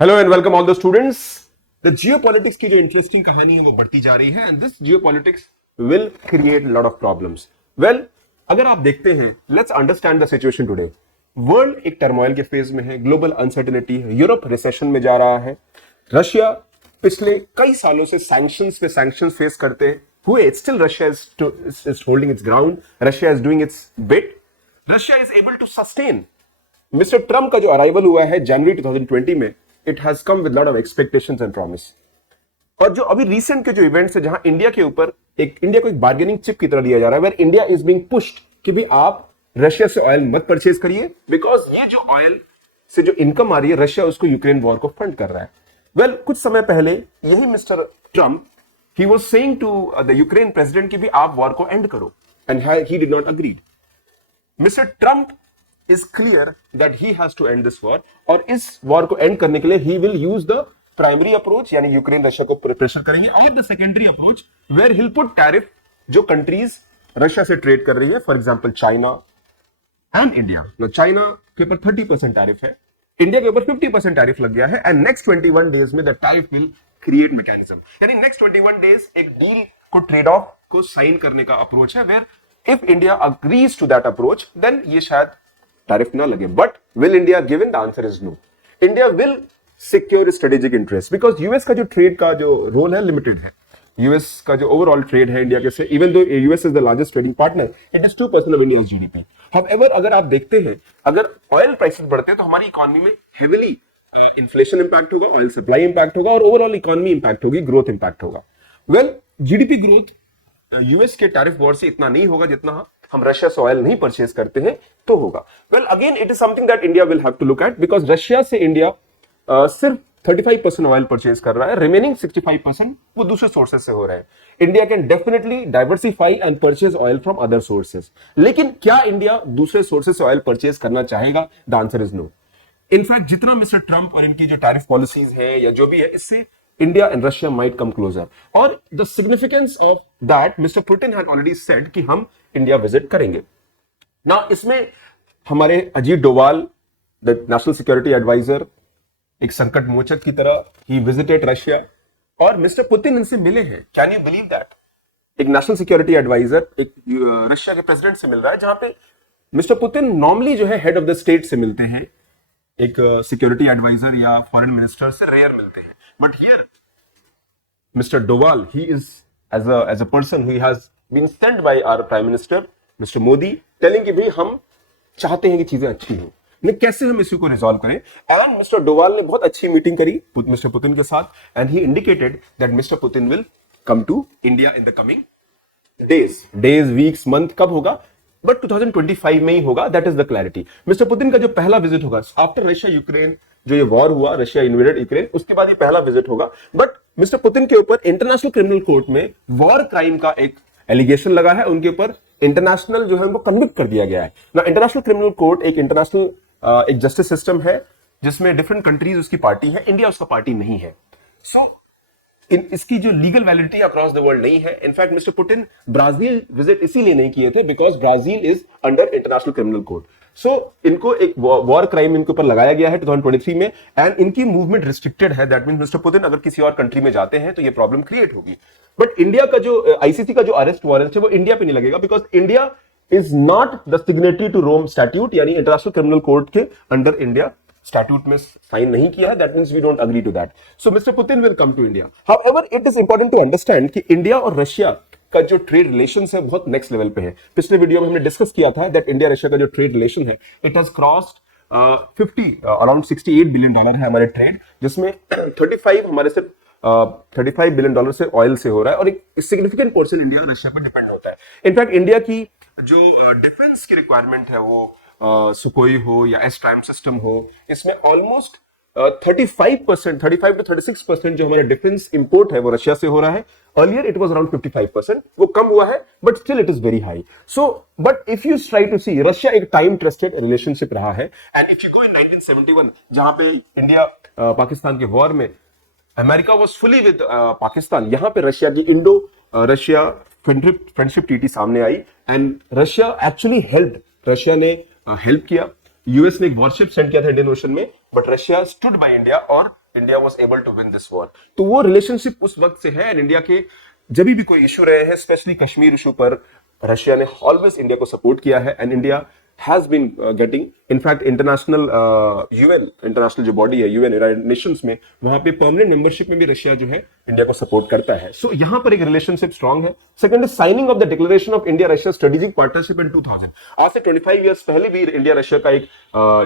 Hello and welcome all the students. The geopolitics की जो interesting कहानी है वो बढ़ती जा रही है and this geopolitics will create lot of problems. Well, अगर आप देखते हैं, let's understand the situation today. World एक टर्मोइल के फेज में है, ग्लोबल अनसर्टेनिटी है, यूरोप रिसेशन में जा रहा है, रशिया पिछले कई सालों से सैंक्शंस पे सैंक्शंस फेस करते हुए still Russia is holding its ground, Russia is doing its bit, Russia is able to sustain. Mister Trump का जो अराइवल हुआ है जनवरी 2020 में, it has come with lot of expectations and promise. और जो अभी रिसेंट के जो इवेंट्स है, जहां इंडिया के ऊपर इंडिया को एक बार्गेनिंग चिप की तरह लिया जा रहा है, where India is being pushed कि भी आप रशिया से ऑयल मत परचेज करिए, बिकॉज ये जो ऑयल से जो इनकम आ रही है, रशिया उसको यूक्रेन वॉर को फंड कर रहा है। वेल, कुछ समय पहले यही मिस्टर ट्रंप ही was saying to the Ukraine president कि भी आप वॉर को एंड करो, and he did not agreed. Mister Trump is clear that he has to end this war, और इस वॉर को एंड करने के लिए he will use the primary approach, यानी यूक्रेन रशिया को प्रेशर करेंगे, और the secondary approach where he'll put tariff जो कंट्रीज रशिया से ट्रेड कर रही है, for example China and India. China के ऊपर 30% टैरिफ है, इंडिया के ऊपर 50% टैरिफ लग गया है, एंड नेक्स्ट 21 डेज में the tariff will create mechanism, यानी नेक्स्ट 21 डेज एक डील को ट्रेड ऑफ को साइन करने का अप्रोच है, where if India agrees to that approach then ये शायद टैरिफ ना लगे। But will India give in? The answer is no. India will secure strategic interest, because US का जो ट्रेड का जो रोल है लिमिटेड है। यूएस का जो ओवरऑल ट्रेड है इंडिया के से, even though US is the largest trading partner, it is 2% of India's GDP. However, अगर आप देखते हैं, अगर ऑयल प्राइसेस बढ़ते हैं तो हमारी इकोनॉमी में हेविली इन्फ्लेशन इंपैक्ट होगा, ऑयल सप्लाई इंपैक्ट होगा, और ओवरऑल इकोनॉमी इंपैक्ट होगी, ग्रोथ इंपैक्ट होगा। वेल, जीडीपी ग्रोथ यूएस के टैरिफ वॉर से इतना नहीं होगा जितना हम रशिया से ऑयल नहीं परचेज करते हैं तो होगा। Well, again it is something that India will have to look at, because Russia से इंडिया सिर्फ 35% ऑयल परचेज कर रहा है, रिमेनिंग 65% वो दूसरे सोर्सेज से हो रहा है। India can definitely diversify and purchase oil from other sources, लेकिन क्या इंडिया दूसरे सोर्सेज से ऑयल परचेज करना चाहेगा? The answer is no. In fact जितना मिस्टर ट्रंप और इनकी जो टैरिफ पॉलिसीज है या जो भी है, इससे India and Russia might come closer, और the significance of that mister Putin had already said कि हम इंडिया विजिट करेंगे ना। इसमें हमारे Ajit Doval, the national security adviser, एक संकट मोचक की तरह ही विजिटेड रशिया, और मिस्टर पुतिन इनसे मिले हैं। Can you believe that? एक नेशनल सिक्योरिटी एडवाइजर एक रशिया के प्रेसिडेंट से मिल रहा है, जहां पे मिस्टर पुतिन नॉर्मली जो है हेड ऑफ द स्टेट से मिलते हैं, एक सिक्योरिटी एडवाइजर या फॉरेन मिनिस्टर से रेयर मिलते हैं। But here mister Doval, he is as a person who has been sent by our prime minister mister Modi, telling कि भाई हम चाहते हैं कि चीजें अच्छी हों, नहीं कैसे हम इश्यू को रिजॉल्व करें। एंड मिस्टर डोवाल ने बहुत अच्छी मीटिंग करी मिस्टर पुतिन के साथ, and he indicated that mister Putin will come to India in the coming days weeks month. कब होगा? बट 2025 में ही होगा, that is the clarity. Mister Putin का जो पहला विजिट होगा आफ्टर रशिया यूक्रेन, जो ये वॉर हुआ, रशिया इन्वेडेड यूक्रेन, उसके बाद ये पहला विजिट होगा। बट मिस्टर पुतिन के ऊपर इंटरनेशनल क्रिमिनल कोर्ट में वॉर क्राइम का एक एलिगेशन लगा है, उनके ऊपर इंटरनेशनल जो है उनको कन्विक्ट कर दिया गया है ना। इंटरनेशनल क्रिमिनल कोर्ट एक इंटरनेशनल एक जस्टिस सिस्टम है जिसमें डिफरेंट कंट्रीज उसकी पार्टी है, इंडिया उसका पार्टी नहीं है। सो इसकी जो legal validity across the world नहीं है। In fact mister Putin Brazil visit इसीलिए नहीं किए थे, because Brazil is under international criminal court. So इनको एक वॉर क्राइम इनके ऊपर लगाया गया है 2023 में, एंड इनकी मूवमेंट रिस्ट्रिक्टेड है। दैट मींस मिस्टर पुतिन अगर किसी और कंट्री में जाते हैं तो ये प्रॉब्लम क्रिएट होगी। बट इंडिया का जो आईसीसी का जो अरेस्ट वारंट है वो इंडिया पे नहीं लगेगा, because India is not the signatory to Rome statute, यानी इंटरनेशनल क्रिमिनल कोर्ट के अंडर इंडिया स्टैट्यूट में साइन नहीं किया है। That means we don't agree to that. So mister Putin will come to India. However, it is important to understand कि India और Russia का जो ट्रेड रिलेशंस है बहुत नेक्स्ट लेवल पे है। पिछले वीडियो में हमने डिस्कस किया था दैट इंडिया रशिया का जो ट्रेड रिलेशन है, it has crossed around $68 billion है हमारे ट्रेड, जिसमें 35 हमारे सिर्फ $35 बिलियन से ऑयल से हो रहा है, और एक सिग्निफिकेंट पोर्शन इंडिया और रशिया पर डिपेंड होता है। इनफैक्ट इंडिया की जो डिफेंस की रिक्वायरमेंट है, वो सुकोई हो या एस टाइम सिस्टम हो, इसमें ऑलमोस्ट 35% 35 to 36% जो हमारा डिफेंस इंपोर्ट है वो रशिया से हो रहा है। अर्लियर इट वाज अराउंड 55%, वो कम हुआ है, but still it is very high. So but if you try to see, Russia एक टाइम ट्रस्टेड रिलेशनशिप रहा है, and if you go in 1971 जहां पे इंडिया पाकिस्तान के वॉर में America was fully with Pakistan, यहां पे रशिया की इंडो रशिया फ्रेंडशिप ट्रीटी सामने आई, and Russia actually help, Russia ने हेल्प किया। यूएस ने एक वॉरशिप सेंड किया था इंडियन ओशन में, but Russia stood by India और India was able to win this war. तो वो रिलेशनशिप उस वक्त से है, एंड इंडिया के जब भी कोई इशू रहे हैं, स्पेशली कश्मीर इशू पर, रशिया ने ऑलवेज इंडिया को सपोर्ट किया है, and India has been getting, in fact international UN, international जो बॉडी है यूएन, यूनाइटेड नेशंस में, वहां पे परमानेंट मेंबरशिप में भी रशिया जो है इंडिया को सपोर्ट करता है। सो यहां पर एक रिलेशनशिप स्ट्रांग है। Second is signing of the declaration of India Russia strategic partnership in 2000। आज से 25 ईयर्स पहले भी इंडिया रशिया का एक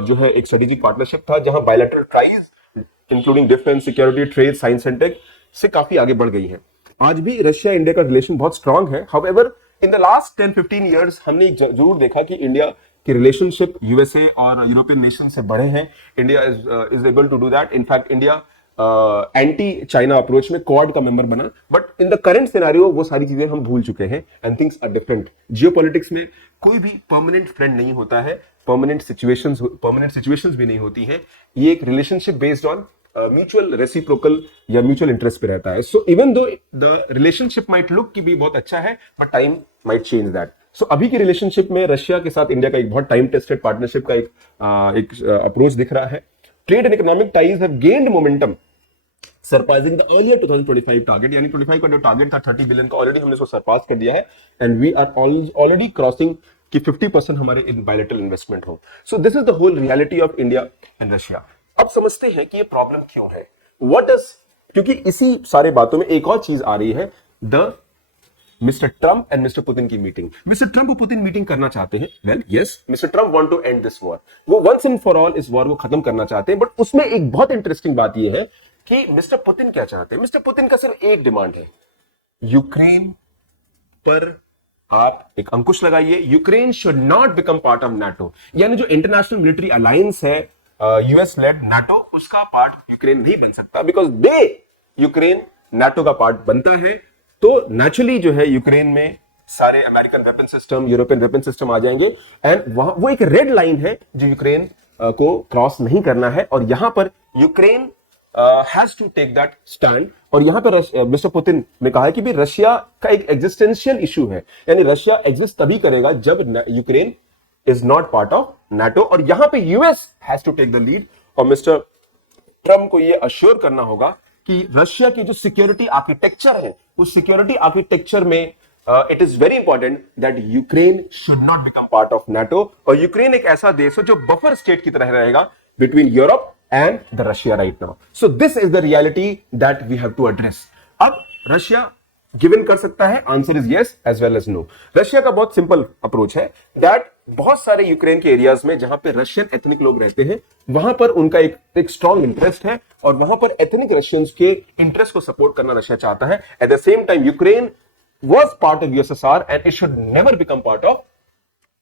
जो है एक स्ट्रेटेजिक पार्टनरशिप था, जहां bilateral ties including defence, security, trade, science and tech से काफी आगे बढ़ गई है। आज भी रशिया इंडिया का रिलेशन बहुत स्ट्रांग है। However in the last 10-15 years हमने जरूर देखा कि इंडिया की रिलेशनशिप यूएसए और यूरोपियन नेशन से बढ़े हैं। India is able to do that. In fact India anti China approach में क्वाड का मेंबर बना, but in the current scenario वो सारी चीजें हम भूल चुके हैं, and things are different. Geopolitics में कोई भी परमानेंट फ्रेंड नहीं होता है, परमानेंट सिचुएशंस भी नहीं होती हैं। ये एक relationship based on mutual reciprocal या म्यूचुअल इंटरेस्ट पे रहता है। So even though the relationship might look कि भी बहुत अच्छा है, but time might change that. So अभी की रिलेशनशिप में रशिया के साथ इंडिया का एक बहुत टाइम टेस्टेड पार्टनरशिप का एक अप्रोच दिख रहा है। Trade and economic ties have gained momentum surpassing the earlier 2025 target, यानी 25 का जो टारगेट था 30 बिलियन का, ऑलरेडी हमने उसको सरपास कर दिया है, and we are already crossing कि 50% हमारे इन बायलैटरल इन्वेस्टमेंट हो। So this is the whole reality of India and Russia. अब समझते हैं कि ये प्रॉब्लम क्यों है, व्हाट इज, क्योंकि इसी सारे बातों में एक और चीज आ रही है, the mister Trump and mister Putin की मीटिंग। मिस्टर ट्रंप और पुतिन मीटिंग करना चाहते हैं। Well yes, mister Trump want to end this war, वो वंस एंड फॉर ऑल इस वॉर को खत्म करना चाहते हैं। बट उसमें एक बहुत इंटरेस्टिंग बात यह है कि मिस्टर पुतिन क्या चाहते हैं। मिस्टर पुतिन का सिर्फ एक डिमांड है, यूक्रेन पर आप एक अंकुश लगाइए। Ukraine should not become part of NATO, यानी जो इंटरनेशनल मिलिट्री अलायंस है यूएस लेड नाटो, उसका पार्ट यूक्रेन नहीं बन सकता, बिकॉज यूक्रेन नाटो का पार्ट बनता है, तो नेचुरली जो है यूक्रेन में सारे American weapon system, European weapon system आ जाएंगे, एंड वहां वो एक रेड लाइन है जो यूक्रेन को क्रॉस नहीं करना है, और यहां पर Ukraine has to take that stand. और यहां पर मिस्टर पुतिन ने कहा है कि भी रशिया का एक एग्जिस्टेंशियल इशू है, यानी रशिया एग्जिस्ट तभी करेगा जब Ukraine is not part of NATO, और यहां पे US has to take the lead. और मिस्टर ट्रंप को यह अश्योर करना होगा कि रशिया की जो सिक्योरिटी आर्किटेक्चर है, उस सिक्योरिटी आर्किटेक्चर में it is very important that Ukraine should not become part of NATO, और यूक्रेन एक ऐसा देश है जो बफर स्टेट की तरह रहेगा between Europe and the Russia right now. So this is the reality that we have to address. अब रशिया गिवन कर सकता है, answer is yes as well as no. Russia का बहुत सिंपल अप्रोच है दैट बहुत सारे यूक्रेन के एरियाज में जहां पे रशियन एथनिक लोग रहते हैं, वहां पर उनका एक स्ट्रॉन्ग इंटरेस्ट है, और वहां पर एथनिक रशियंस के इंटरेस्ट को सपोर्ट करना रशिया चाहता है। At the same time Ukraine was part of USSR and it should never become part of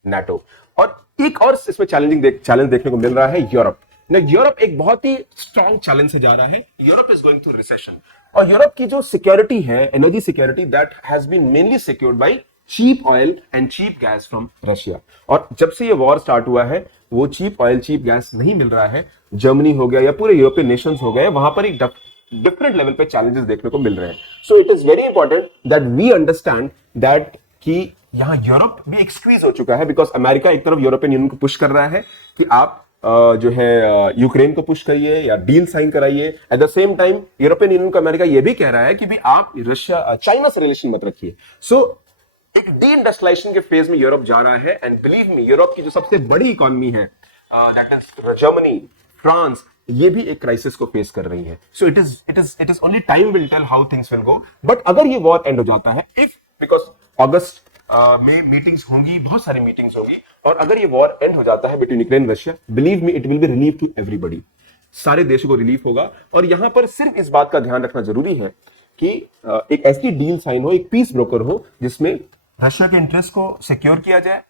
NATO. और एक और इसमें चैलेंज देखने को मिल रहा है, यूरोप। यूरोप एक बहुत ही स्ट्रॉन्ग चैलेंज से जा रहा है। Europe is going through recession, और यूरोप की जो सिक्योरिटी है, energy security, that has been mainly secured by cheap oil and cheap gas from Russia. और जब से ये वॉर स्टार्ट हुआ है, वो चीप ऑयल, चीप गैस नहीं मिल रहा है। जर्मनी हो गया या पूरे यूरोपियन नेशंस हो गए, वहां पर एक डिफरेंट लेवल पे चैलेंजेस देखने को मिल रहे हैं। So it is very important that we understand that कि यहां यूरोप भी एक स्क्वीज हो चुका है, बिकॉज अमेरिका एक तरफ यूरोपियन यूनियन को पुश कर रहा है कि आप जो है यूक्रेन को पुश करिए या डील साइन कराइए। At the same time European union को अमेरिका ये भी कह रहा है कि भी आप रशिया चाइना से रिलेशन मत रखिए। सो एक डी इंडस्ट्रियलाइजेशन के फेज में यूरोप जा रहा है, एंड बिलीव मी, यूरोप की जो सबसे बड़ी इकोनॉमी है दैट इज जर्मनी, फ्रांस, ये भी एक क्राइसिस को फेस कर रही है। So it is only time will tell how things will go. But अगर ये वॉर एंड हो जाता है, इफ बिकॉज अगस्त में मीटिंग्स होंगी, बहुत सारी मीटिंग्स होगी, और अगर ये वॉर एंड हो जाता है between Ukraine Russia, believe me it will be relief to everybody, सारे देशों को रिलीफ होगा। और यहां पर सिर्फ इस बात का ध्यान रखना जरूरी है कि एक ऐसी डील साइन हो, एक पीस ब्रोकर हो, जिसमें रशिया के इंटरेस्ट को सिक्योर किया जाए।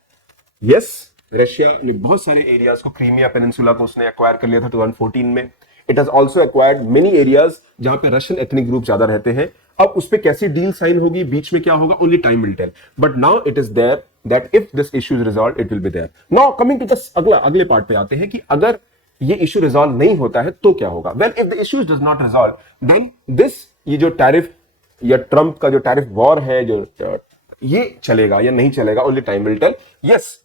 यस, रशिया ने बहुत सारे एरियाज को, क्रीमिया पेनिनसुला को उसने एक्वायर कर लिया था 2014 में। It has also acquired many areas जहां पे रशियन एथनिक ग्रुप ज्यादा रहते हैं। अब उस पे कैसी डील साइन होगी, बीच में क्या होगा, only time will tell. But now it is there that if this issue is resolve, it will be there. Now coming to this अगले पार्ट पे आते हैं कि अगर ये इशू रिजॉल्व नहीं होता है तो क्या होगा। Well, if the issues does not resolve, then this, ये जो टैरिफ या ट्रंप का जो टैरिफ वॉर है, जो ये चलेगा या नहीं चलेगा, only time will tell. Yes,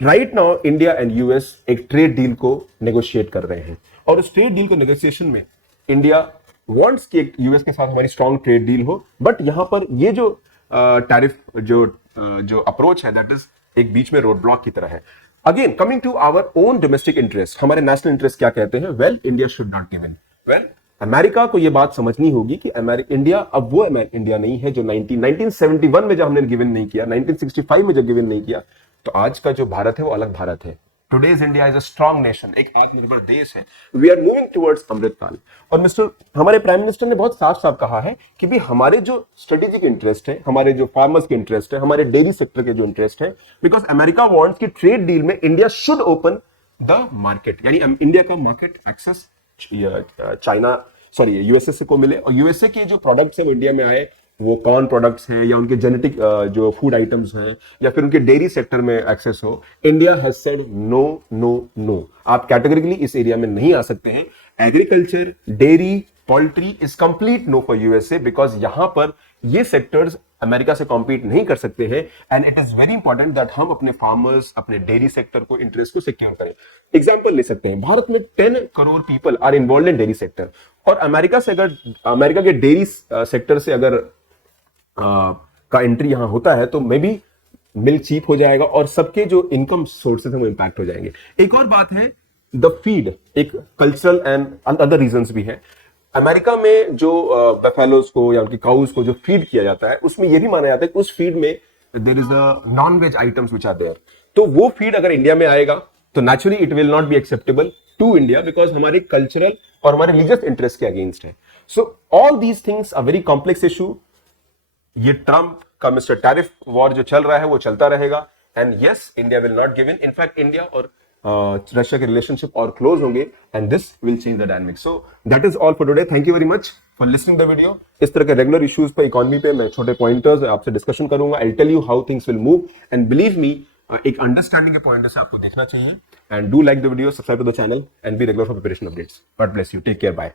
right now India and US एक ट्रेड डील को नेगोशिएट कर रहे हैं, और उस ट्रेड डील को नेगोशिएशन में इंडिया वांट्स कि यूएस के साथ हमारी स्ट्रॉन्ग ट्रेड डील हो, बट यहां पर ये जो टैरिफ जो अप्रोच है दैट इज एक बीच में रोड ब्लॉक की तरह है. Again coming to our own domestic interest, हमारे नेशनल इंटरेस्ट क्या कहते हैं? Well, India should not give in. Well, America को यह बात समझनी होगी कि इंडिया अब वो इंडिया नहीं है जो 1971 में जब हमने गिवन नहीं किया, 1965 में जब गिवन नहीं किया, तो आज का जो भारत है वो अलग भारत है. Today's India is a strong nation, एक आत्मनिर्भर देश है. We are moving towards Amritkaal. और हमारे प्राइम मिनिस्टर ने बहुत साफ साफ कहा है कि भी हमारे जो स्ट्रेटेजिक इंटरेस्ट है, हमारे जो फार्मर्स के इंटरेस्ट है, हमारे डेयरी सेक्टर के जो इंटरेस्ट है, बिकॉज अमेरिका वांट्स कि ट्रेड डील में India should open the market, यानी इंडिया का मार्केट एक्सेस यूएसए को मिले, और यूएसए के जो प्रोडक्ट्स है वो इंडिया में आए, वो कॉर्न प्रोडक्ट्स हैं या उनके जेनेटिक जो फूड आइटम्स हैं या फिर उनके डेयरी सेक्टर में एक्सेस हो. India has said no no no, आप कैटेगरिकली इस एरिया में नहीं आ सकते हैं. Agriculture, dairy, poultry is complete no for USA, because यहां पर ये सेक्टर्स अमेरिका से कॉम्पीट नहीं कर सकते हैं. And it is very important that हम अपने फार्मर्स, अपने डेयरी सेक्टर को, इंटरेस्ट को सिक्योर करें. एग्जाम्पल ले सकते हैं, भारत में 10 crore people are involve in dairy sector, और अमेरिका के डेयरी सेक्टर से अगर का एंट्री यहां होता है तो मे बी मिल्क चीप हो जाएगा और सबके जो इनकम सोर्सेज हैं वो इंपैक्ट हो जाएंगे. एक और बात है द फीड, एक कल्चरल एंड अदर रीजंस भी है. अमेरिका में जो बफेलोज को या उनकी काउज को जो फीड किया जाता है, उसमें यह भी माना जाता है कि उस फीड में there is a non veg items which are there. तो वो फीड अगर इंडिया में आएगा तो naturally it will not be acceptable to India, because हमारे कल्चरल और हमारे रिलीजियस इंटरेस्ट के अगेंस्ट है. So all these things are very complex issue. ये ट्रंप का मिस्टर टैरिफ वॉर जो चल रहा है वो चलता रहेगा. And yes, India will not give in. In fact India और रशिया के रिलेशनशिप और क्लोज होंगे, and this will change the dynamics. So that is all for today. Thank you very much for listening the video. इस तरह के regular issues पर, economy पे मैं छोटे पॉइंटर्स आपसे डिस्कशन करूंगा. I tell you how things will move, and believe me, एक अंडरस्टैंडिंग के पॉइंट से आपको देखना चाहिए. And do like the video, subscribe to the channel, and be regular for preparation updates. God bless you. Take care. Bye.